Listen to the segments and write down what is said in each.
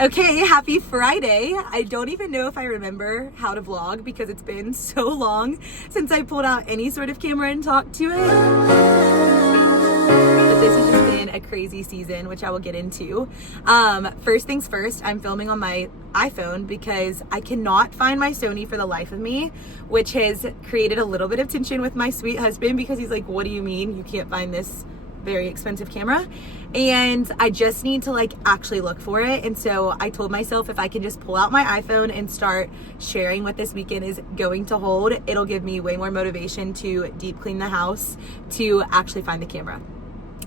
Okay, happy Friday. I don't even know if I remember how to vlog because it's been so long since I pulled out any sort of camera and talked to it. But this has just been a crazy season, which I will get into. First things first, I'm filming on my iPhone because I cannot find my Sony for the life of me, which has created a little bit of tension with my sweet husband because he's like, what do you mean you can't find this very expensive camera? And I just need to actually look for it. And so I told myself if I can just pull out my iPhone and start sharing what this weekend is going to hold, it'll give me way more motivation to deep clean the house to actually find the camera.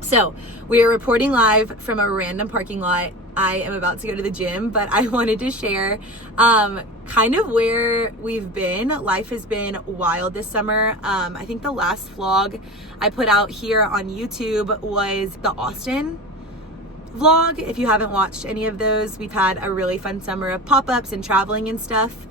So we are reporting live from a random parking lot. I am about to go to the gym, but I wanted to share kind of where we've been. Life has been wild this summer. I think the last vlog I put out here on YouTube was the Austin vlog. If you haven't watched any of those, we've had a really fun summer of pop-ups and traveling and stuff.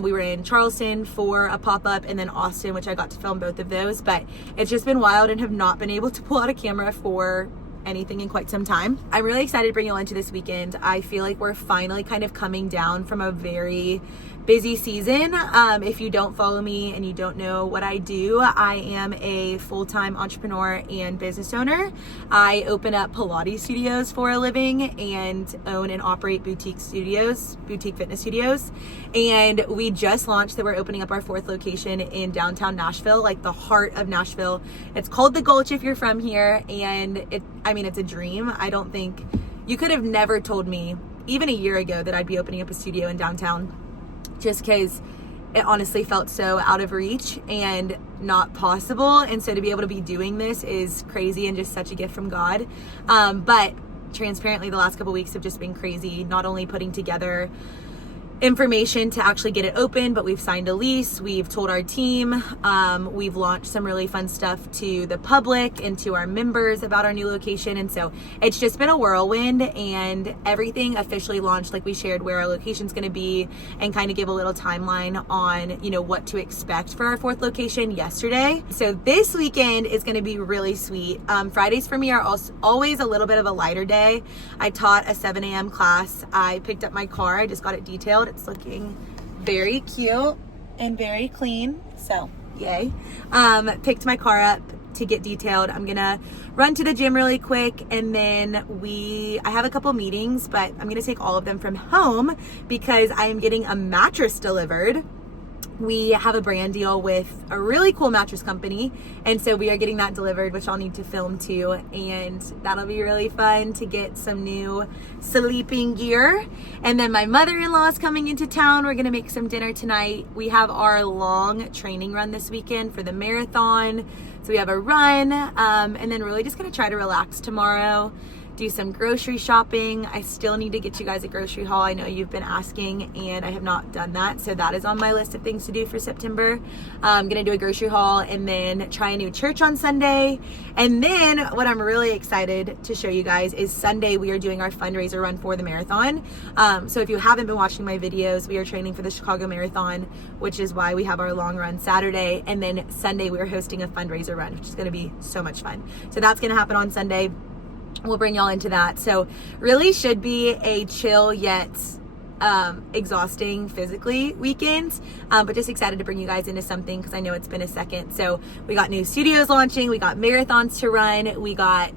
We were in Charleston for a pop-up and then Austin, which I got to film both of those, but it's just been wild and have not been able to pull out a camera for anything in quite some time. I'm really excited to bring you all into this weekend. I feel like we're finally kind of coming down from a very busy season. If you don't follow me and you don't know what I do, I am a full-time entrepreneur and business owner. I open up Pilates studios for a living and own and operate boutique fitness studios. And we just launched that we're opening up our 4th location in downtown Nashville, like the heart of Nashville. It's called The Gulch if you're from here. And it's a dream. I don't think you could have never told me even a year ago that I'd be opening up a studio in downtown, just because it honestly felt so out of reach and not possible. And so to be able to be doing this is crazy and just such a gift from God. But transparently, the last couple weeks have just been crazy, not only putting together information to actually get it open, but we've signed a lease, we've told our team, we've launched some really fun stuff to the public and to our members about our new location. And so it's just been a whirlwind, and everything officially launched, like we shared where our location's going to be and kind of give a little timeline on what to expect for our 4th location yesterday. So this weekend is going to be really sweet. Fridays for me are always a little bit of a lighter day. I taught a 7 a.m. class. I picked up my car. I just got it detailed. It's looking very cute and very clean, so yay. Picked my car up to get detailed. I'm gonna run to the gym really quick, and then I have a couple meetings, but I'm gonna take all of them from home because I am getting a mattress delivered. We have a brand deal with a really cool mattress company, and so we are getting that delivered, which I'll need to film too, and that'll be really fun to get some new sleeping gear. And then my mother-in-law is coming into town. We're gonna make some dinner tonight. We have our long training run this weekend for the marathon, so we have a run, and then really just gonna try to relax tomorrow, do some grocery shopping. I still need to get you guys a grocery haul. I know you've been asking and I have not done that. So that is on my list of things to do for September. I'm gonna do a grocery haul and then try a new church on Sunday. And then what I'm really excited to show you guys is Sunday we are doing our fundraiser run for the marathon. So if you haven't been watching my videos, we are training for the Chicago Marathon, which is why we have our long run Saturday. And then Sunday we are hosting a fundraiser run, which is gonna be so much fun. So that's gonna happen on Sunday. We'll bring y'all into that. So really should be a chill yet exhausting physically weekend, but just excited to bring you guys into something because I know it's been a second. So we got new studios launching, we got marathons to run, we got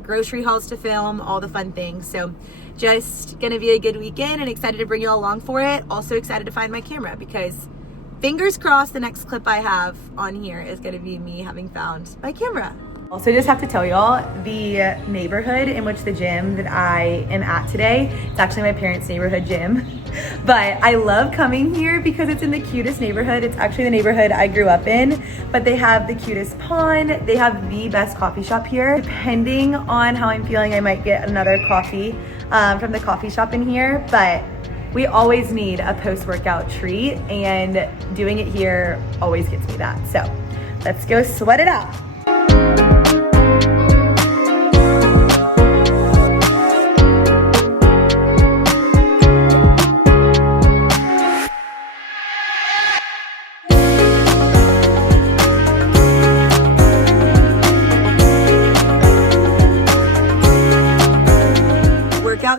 grocery hauls to film, all the fun things. So just gonna be a good weekend and excited to bring you all along for it. Also excited to find my camera because fingers crossed the next clip I have on here is gonna be me having found my camera. Also just have to tell y'all, the neighborhood in which the gym that I am at today, it's actually my parents' neighborhood gym, but I love coming here because it's in the cutest neighborhood. It's actually the neighborhood I grew up in, but they have the cutest pond. They have the best coffee shop here. Depending on how I'm feeling, I might get another coffee from the coffee shop in here, but we always need a post-workout treat, and doing it here always gets me that. So let's go sweat it out.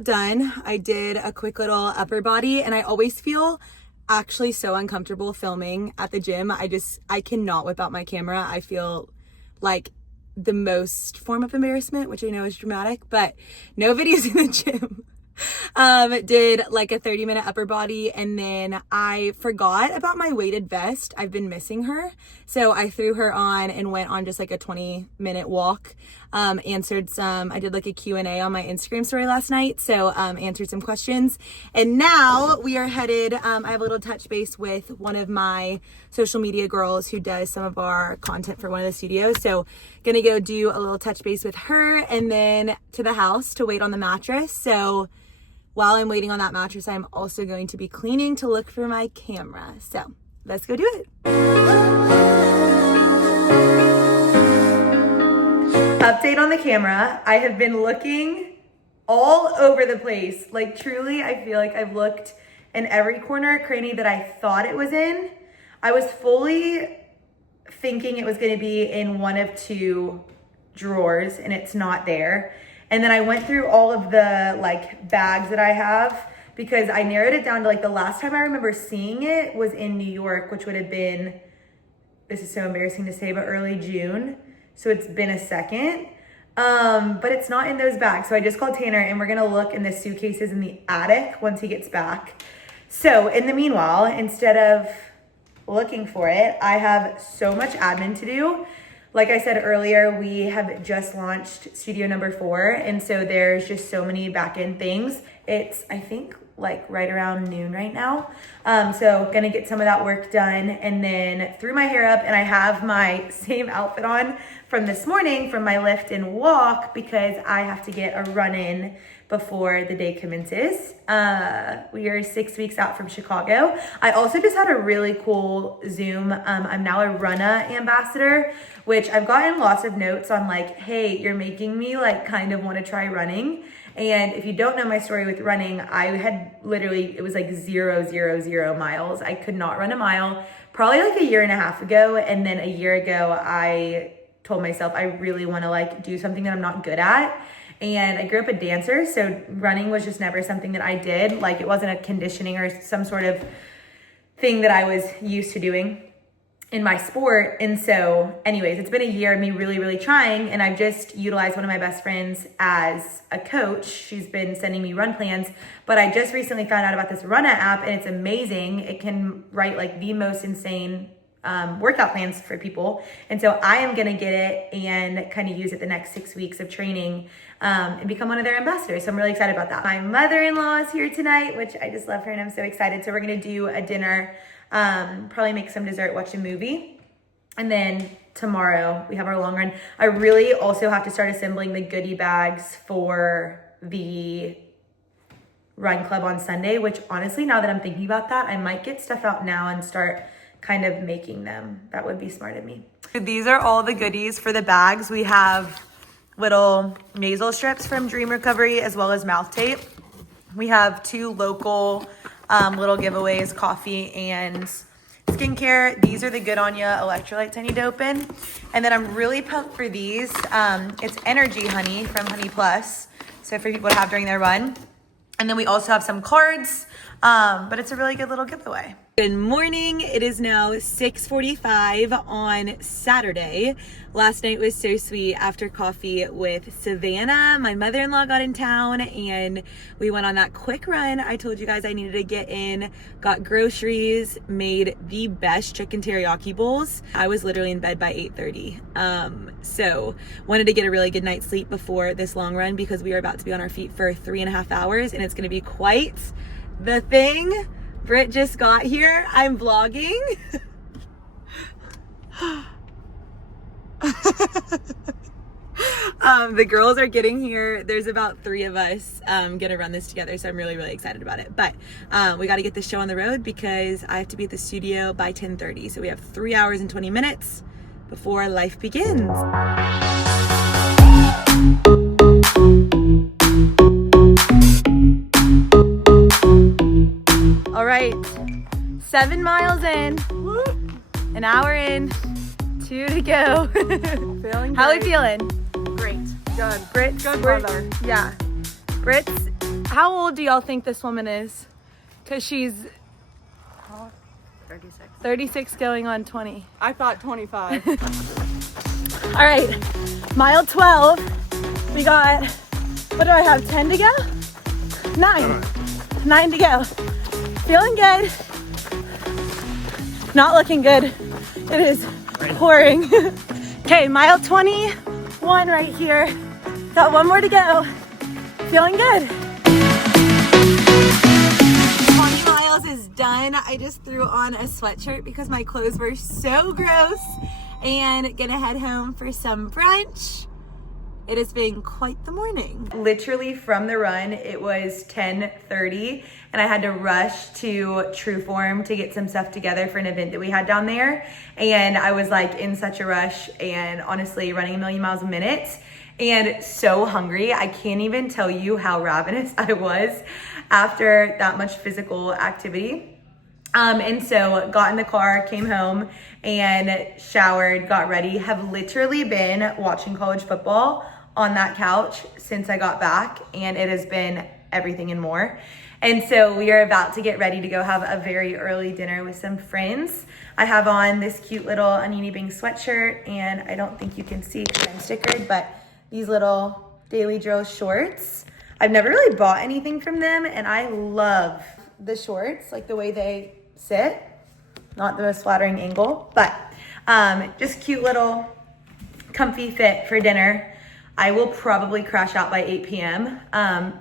Done. I did a quick little upper body, and I always feel actually so uncomfortable filming at the gym. I cannot whip out my camera. I feel like the most form of embarrassment, which I know is dramatic, but no videos in the gym. Did like a 30-minute upper body, and then I forgot about my weighted vest. I've been missing her, so I threw her on and went on just like a 20-minute walk. I did like a Q&A on my Instagram story last night, so answered some questions, and now we are headed. I have a little touch base with one of my social media girls who does some of our content for one of the studios, so gonna go do a little touch base with her, and then to the house to wait on the mattress. So while I'm waiting on that mattress, I'm also going to be cleaning to look for my camera. So let's go do it. Update on the camera. I have been looking all over the place. Like truly, I feel like I've looked in every corner cranny that I thought it was in. I was fully thinking it was going to be in one of two drawers, and it's not there. And then I went through all of the like bags that I have, because I narrowed it down to like the last time I remember seeing it was in New York, which would have been, this is so embarrassing to say, but early June. So it's been a second, but it's not in those bags. So I just called Tanner, and we're gonna look in the suitcases in the attic once he gets back. So in the meanwhile, instead of looking for it, I have so much admin to do. Like I said earlier, we have just launched studio number 4, and so there's just so many back-end things. It's, I think, like right around noon right now. So gonna get some of that work done, and then threw my hair up, and I have my same outfit on from this morning from my lift and walk, because I have to get a run in before the day commences. We are 6 weeks out from Chicago. I also just had a really cool Zoom. I'm now a Runna ambassador, which I've gotten lots of notes on like, hey, you're making me like kind of want to try running. And if you don't know my story with running, I had literally, it was like 0 miles. I could not run a mile, probably like a year and a half ago. And then a year ago, I told myself I really want to like do something that I'm not good at. And I grew up a dancer, so running was just never something that I did. Like it wasn't a conditioning or some sort of thing that I was used to doing in my sport. And so anyways, it's been a year of me really trying, and I've just utilized one of my best friends as a coach. She's been sending me run plans, but I just recently found out about this Runna app, and it's amazing. It can write like the most insane workout plans for people. And so I am gonna get it and kind of use it the next 6 weeks of training and become one of their ambassadors. So I'm really excited about that. My mother-in-law is here tonight, which I just love her, and I'm so excited. So we're gonna do a dinner, probably make some dessert, watch a movie. And then tomorrow we have our long run. I really also have to start assembling the goodie bags for the run club on Sunday, which honestly, now that I'm thinking about that, I might get stuff out now and start kind of making them. That would be smart of me. These are all the goodies for the bags. We have little nasal strips from Dream Recovery, as well as mouth tape. We have 2 local little giveaways, coffee and skincare. These are the Good On Ya electrolytes I need to open. And then I'm really pumped for these. It's energy honey from Honey Plus, so for people to have during their run. And then we also have some cards, but it's a really good little giveaway. Good morning. It is now 6:45 on Saturday. Last night was so sweet. After coffee with Savannah, my mother-in-law got in town, and we went on that quick run I told you guys I needed to get in, got groceries, made the best chicken teriyaki bowls. I was literally in bed by 8:30. So wanted to get a really good night's sleep before this long run, because we are about to be on our feet for 3.5 hours, and it's going to be quite the thing. Britt just got here. I'm vlogging. The girls are getting here. There's about 3 of us gonna run this together, so I'm really excited about it. But we got to get this show on the road, because I have to be at the studio by 10:30. So we have 3 hours and 20 minutes before life begins. All right, 7 miles in, an hour in, 2 to go. Feeling great. How are we feeling? Great. Good. Britt's Good weather. Yeah. Britt's How old do y'all think this woman is? Because she's 36 going on 20. I thought 25. All right, mile 12. We got, what do I have, 10 to go? 9 to go. Feeling good. Not looking good. It is pouring. Okay, mile 21 right here. Got one more to go. Feeling good. 20 miles is done. I just threw on a sweatshirt because my clothes were so gross, and gonna head home for some brunch. It has been quite the morning. Literally from the run, it was 10:30 and I had to rush to Trueform to get some stuff together for an event that we had down there. And I was like in such a rush and honestly running a million miles a minute and so hungry. I can't even tell you how ravenous I was after that much physical activity. And so got in the car, came home and showered, got ready, have literally been watching college football on that couch since I got back, and it has been everything and more. And so we are about to get ready to go have a very early dinner with some friends. I have on this cute little Anini Bing sweatshirt, and I don't think you can see because I'm stickered, but these little Daily Drill shorts. I've never really bought anything from them, and I love the shorts, like the way they sit. Not the most flattering angle, but just cute little comfy fit for dinner. I will probably crash out by 8 p.m.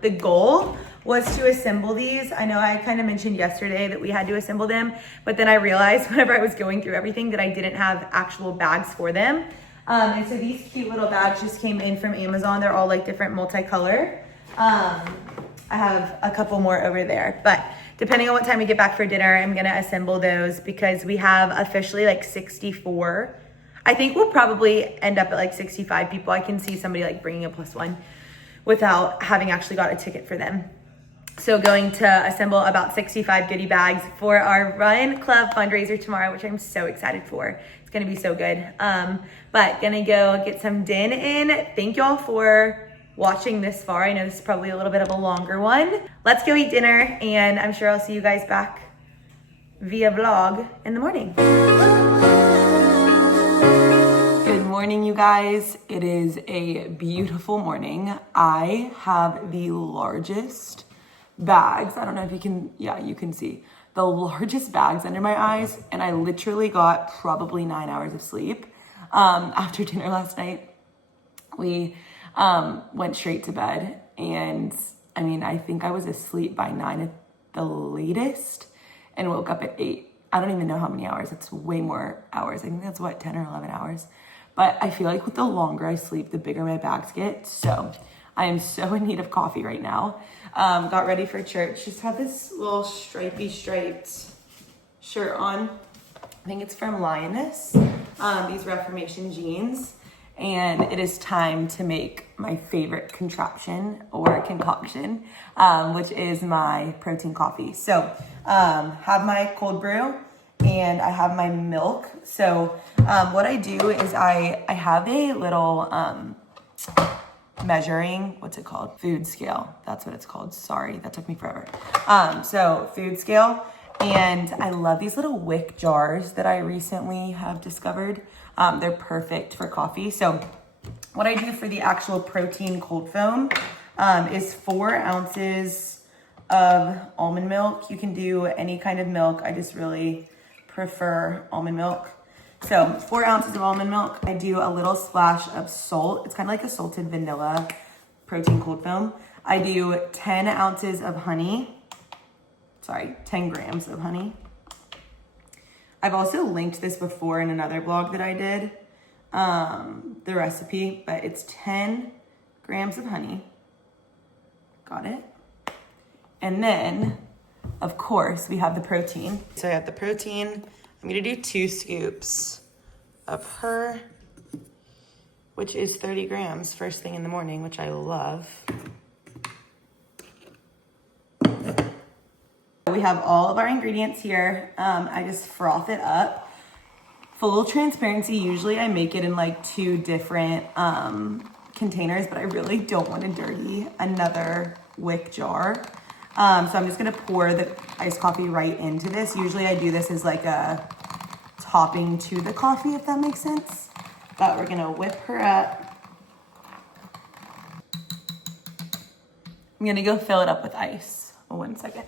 The goal was to assemble these. I know I kind of mentioned yesterday that we had to assemble them, but then I realized whenever I was going through everything that I didn't have actual bags for them. And so these cute little bags just came in from Amazon. They're all like different multicolor. I have a couple more over there, but depending on what time we get back for dinner, I'm gonna assemble those because we have officially like 64. I think we'll probably end up at like 65 people. I can see somebody like bringing a +1 without having actually got a ticket for them. So going to assemble about 65 goodie bags for our Run Club fundraiser tomorrow, which I'm so excited for. It's gonna be so good. But gonna go get some din in. Thank y'all for watching this far. I know this is probably a little bit of a longer one. Let's go eat dinner, and I'm sure I'll see you guys back via vlog in the morning. Good morning, you guys. It is a beautiful morning. I have the largest bags. I don't know if you can, yeah, you can see the largest bags under my eyes, and I literally got probably 9 hours of sleep. After dinner last night, we went straight to bed, and I mean, I think I was asleep by 9 at the latest and woke up at 8. I don't even know how many hours. It's way more hours. I think that's what, 10 or 11 hours. But I feel like with the longer I sleep, the bigger my bags get. So I am so in need of coffee right now. Got ready for church. Just have this little striped shirt on. I think it's from Lioness. These Reformation jeans. And it is time to make my favorite contraption or concoction, which is my protein coffee. So have my cold brew and I have my milk. So what I do is I have a little measuring, what's it called? Food scale. That's what it's called. Sorry, that took me forever. So food scale. And I love these little wick jars that I recently have discovered. They're perfect for coffee. So what I do for the actual protein cold foam is 4 ounces of almond milk. You can do any kind of milk. I just really prefer almond milk. So 4 ounces of almond milk. I do a little splash of salt. It's kind of like a salted vanilla protein cold foam. I do 10 ounces of honey. Sorry, 10 grams of honey. I've also linked this before in another blog that I did, the recipe, but it's 10 grams of honey. Got it? And then, of course, we have the protein. So I have the protein. I'm gonna do 2 scoops of her, which is 30 grams first thing in the morning, which I love. We have all of our ingredients here. I just froth it up. Full transparency, usually I make it in like 2 different containers, but I really don't want to dirty another wick jar. So I'm just gonna pour the iced coffee right into this. Usually I do this as like a topping to the coffee, if that makes sense. But we're gonna whip her up. I'm gonna go fill it up with ice. Oh, 1 second.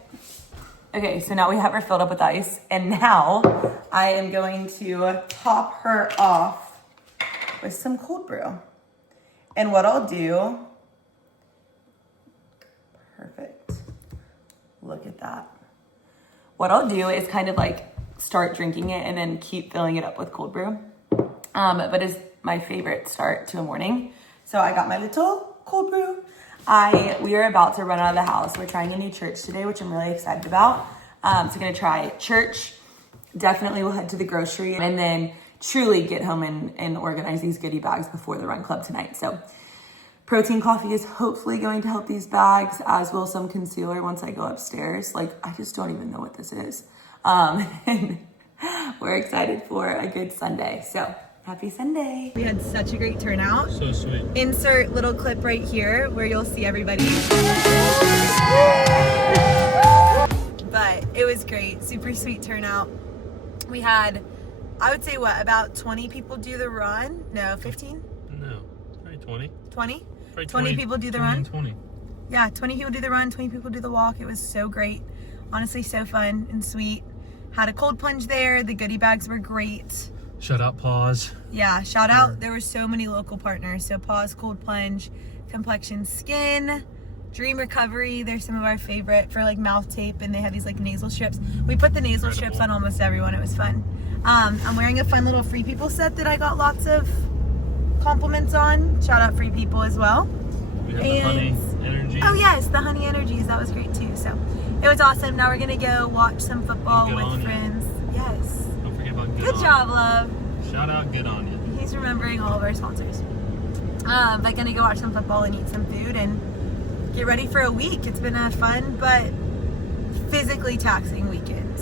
Okay, so now we have her filled up with ice, and now I am going to top her off with some cold brew. And what I'll do, perfect, look at that. What I'll do is kind of like start drinking it and then keep filling it up with cold brew. But it's my favorite start to a morning. So I got my little cold brew. We are about to run out of the house. We're trying a new church today, which I'm really excited about. So gonna try church. Definitely we'll head to the grocery and then truly get home and organize these goodie bags before the run club tonight. So protein coffee is hopefully going to help these bags, as will some concealer once I go upstairs. Like, I just don't even know what this is. And we're excited for a good Sunday. So happy Sunday. We had such a great turnout. So sweet. Insert little clip right here where you'll see everybody. But it was great, super sweet turnout. We had, I would say about 20 people do the run. No, 15? No, probably 20. 20? Probably 20 people do the run? 20. Yeah, 20 people do the run, 20 people do the walk. It was so great. Honestly, so fun and sweet. Had a cold plunge there. The goodie bags were great. Shout out Paws. Yeah, shout out. There were so many local partners. So Paws, Cold Plunge, Complexion Skin, Dream Recovery. They're some of our favorite for like mouth tape, and they have these like nasal strips. We put the nasal strips on almost everyone. It was fun. I'm wearing a fun little Free People set that I got lots of compliments on. Shout out Free People as well. We have the Honey Energy. Oh yes, the Honey Energies. That was great too. So it was awesome. Now we're gonna go watch some football with friends. Yes. Don't forget about Good job, love. Shout out Good On You. He's remembering all of our sponsors. But gonna go watch some football and eat some food and get ready for a week. It's been a fun but physically taxing weekend.